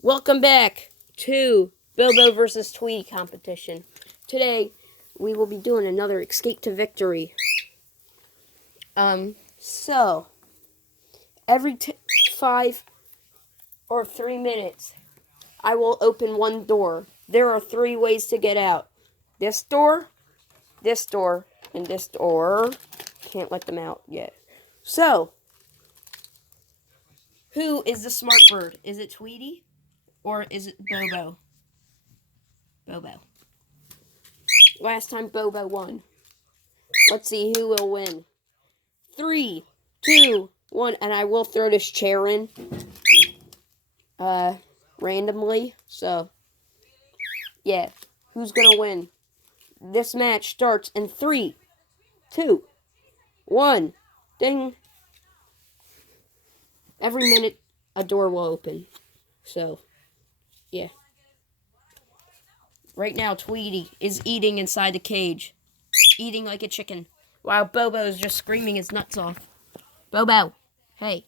Welcome back to Bobo versus Tweety competition. Today, we will be doing another Escape to Victory. So, every 5 or 3 minutes, I will open one door. There are 3 ways to get out. This door, and this door. Can't let them out yet. So, who is the smart bird? Is it Tweety? Or is it Bobo? Bobo. Last time Bobo won. Let's see who will win. 3, 2, 1, and I will throw this chair in. Randomly. So, yeah. Who's gonna win? This match starts in 3, 2, 1. Ding. Every minute, a door will open. So, yeah. Right now, Tweety is eating inside the cage. Eating like a chicken. While Bobo is just screaming his nuts off. Bobo, hey.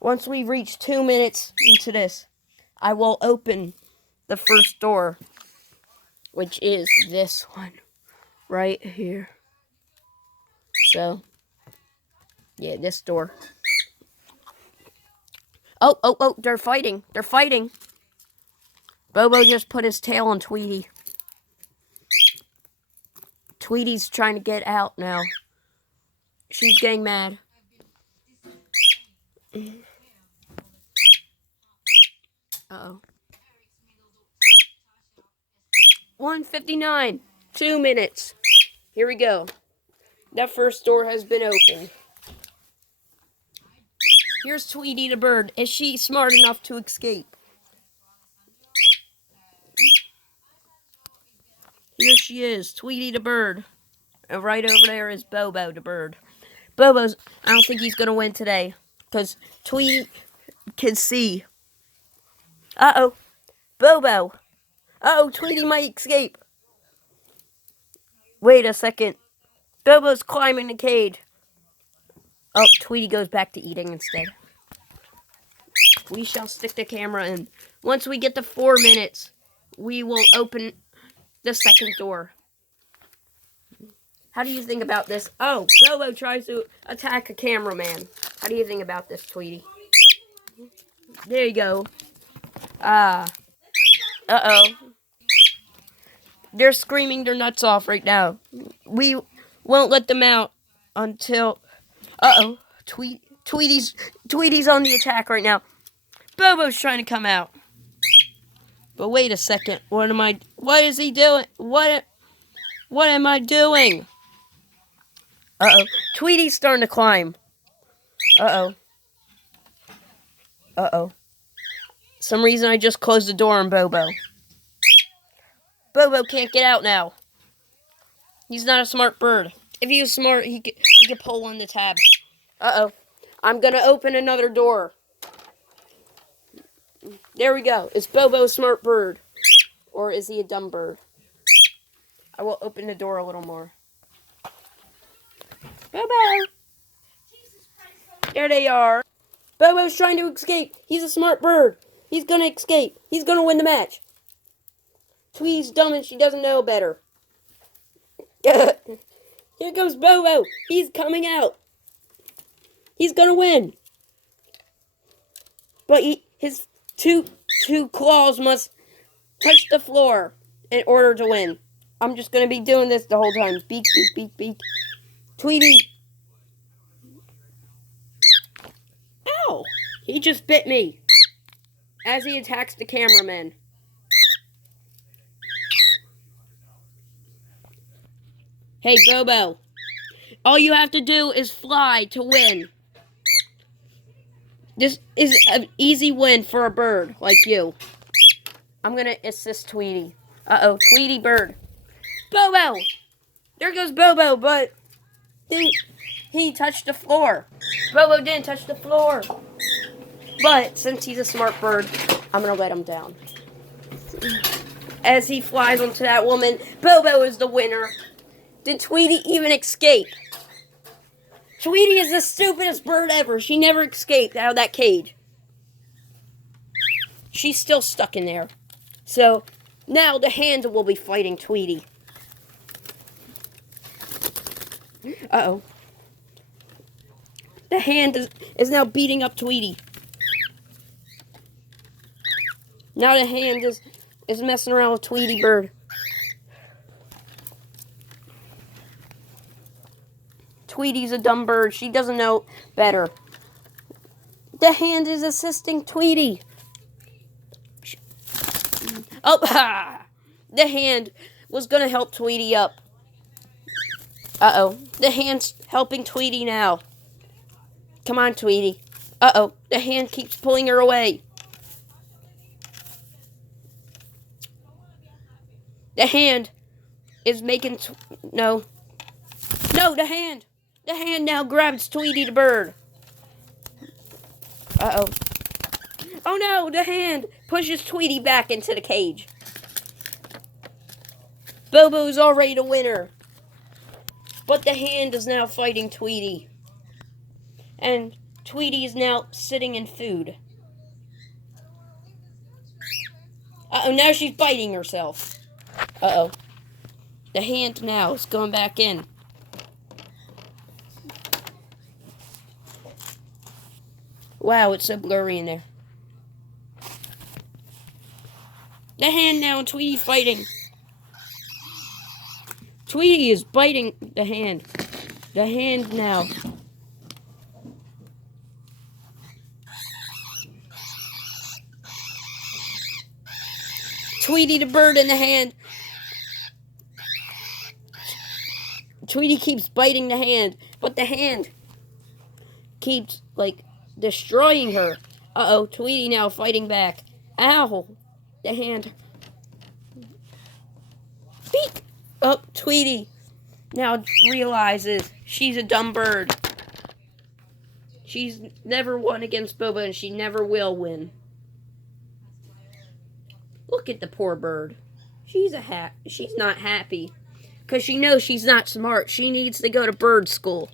Once we reach 2 minutes into this, I will open the first door, which is this one right here. So, yeah, this door. Oh, they're fighting. They're fighting. Bobo just put his tail on Tweety. Tweety's trying to get out now. She's getting mad. Uh-oh. 1:59. 2 minutes. Here we go. That first door has been opened. Here's Tweety the bird. Is she smart enough to escape? Here she is, Tweety the bird. And right over there is Bobo the bird. I don't think he's going to win today. Because Tweety can see. Uh-oh. Bobo. Uh-oh, Tweety might escape. Wait a second. Bobo's climbing the cage. Oh, Tweety goes back to eating instead. We shall stick the camera in. Once we get to 4 minutes, we will open the second door. How do you think about this? Oh, Bobo tries to attack a cameraman. How do you think about this, Tweety? There you go. Uh-oh. They're screaming their nuts off right now. We won't let them out until... Uh-oh. Tweety's on the attack right now. Bobo's trying to come out. But wait a second. What is he doing? What am I doing? Uh-oh. Tweety's starting to climb. Uh-oh. Uh-oh. Some reason I just closed the door on Bobo. Bobo can't get out now. He's not a smart bird. If he was smart, he could pull on the tab. Uh-oh. I'm gonna open another door. There we go. Is Bobo a smart bird? Or is he a dumb bird? I will open the door a little more. Bobo! There they are. Bobo's trying to escape. He's a smart bird. He's gonna escape. He's gonna win the match. Tweety's dumb and she doesn't know better. Here comes Bobo. He's coming out. He's gonna win. But his two claws must touch the floor in order to win. I'm just gonna be doing this the whole time. Beak, beak, beak, beak. Tweety. Ow! He just bit me. As he attacks the cameraman. Hey, Bobo. All you have to do is fly to win. This is an easy win for a bird like you. I'm going to assist Tweety. Uh-oh, Tweety bird. Bobo! There goes Bobo, but he touched the floor. Bobo didn't touch the floor. But since he's a smart bird, I'm going to let him down. As he flies onto that woman, Bobo is the winner. Did Tweety even escape? Tweety is the stupidest bird ever. She never escaped out of that cage. She's still stuck in there. So, now the hand will be fighting Tweety. Uh-oh. The hand is now beating up Tweety. Now the hand is messing around with Tweety bird. Tweety's a dumb bird. She doesn't know better. The hand is assisting Tweety. Oh, ha! The hand was going to help Tweety up. Uh-oh. The hand's helping Tweety now. Come on, Tweety. Uh-oh. The hand keeps pulling her away. The hand is making... No. No, the hand. The hand now grabs Tweety the bird. Uh-oh. Oh no, the hand pushes Tweety back into the cage. Bobo's already the winner. But the hand is now fighting Tweety. And Tweety is now sitting in food. Uh-oh, now she's biting herself. Uh-oh. The hand now is going back in. Wow, it's so blurry in there. The hand now and Tweety fighting. Tweety is biting the hand. The hand now. Tweety the bird in the hand. Tweety keeps biting the hand, but the hand keeps, destroying her. Uh-oh, Tweety now fighting back. Ow! The hand. Beak! Oh, Tweety now realizes she's a dumb bird. She's never won against Bobo, and she never will win. Look at the poor bird. She's not happy. Because she knows she's not smart. She needs to go to bird school.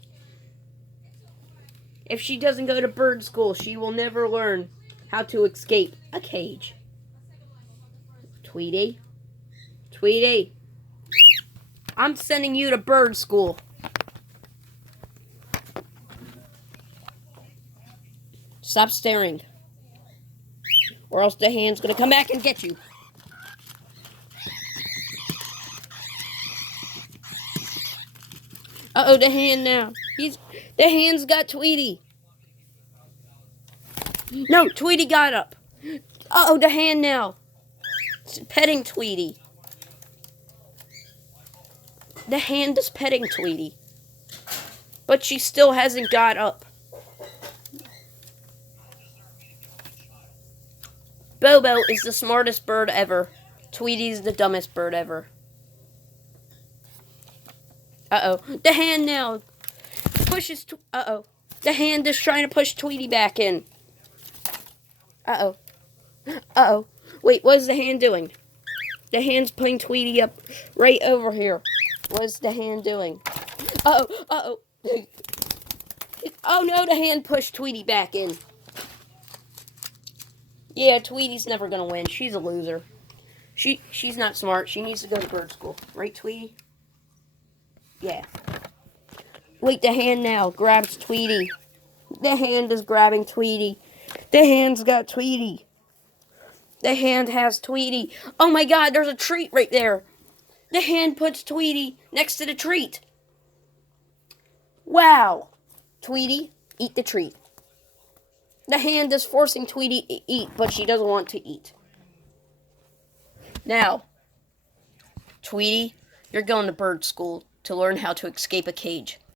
If she doesn't go to bird school, she will never learn how to escape a cage. Tweety. Tweety. I'm sending you to bird school. Stop staring. Or else the hand's going to come back and get you. Uh-oh, the hand now. The hand's got Tweety. No, Tweety got up. Uh-oh, the hand now. It's petting Tweety. The hand is petting Tweety. But she still hasn't got up. Bobo is the smartest bird ever. Tweety's the dumbest bird ever. Uh-oh. The hand now pushes... Uh-oh. The hand is trying to push Tweety back in. Uh-oh. Uh-oh. Wait, what is the hand doing? The hand's putting Tweety up right over here. What is the hand doing? Uh-oh. Uh-oh. Oh, no, the hand pushed Tweety back in. Yeah, Tweety's never going to win. She's a loser. She's not smart. She needs to go to bird school. Right, Tweety? Yeah. Wait, the hand now grabs Tweety. The hand is grabbing Tweety. The hand's got Tweety. The hand has Tweety. Oh my god, there's a treat right there. The hand puts Tweety next to the treat. Wow. Tweety, eat the treat. The hand is forcing Tweety to eat, but she doesn't want to eat. Now, Tweety, you're going to bird school to learn how to escape a cage.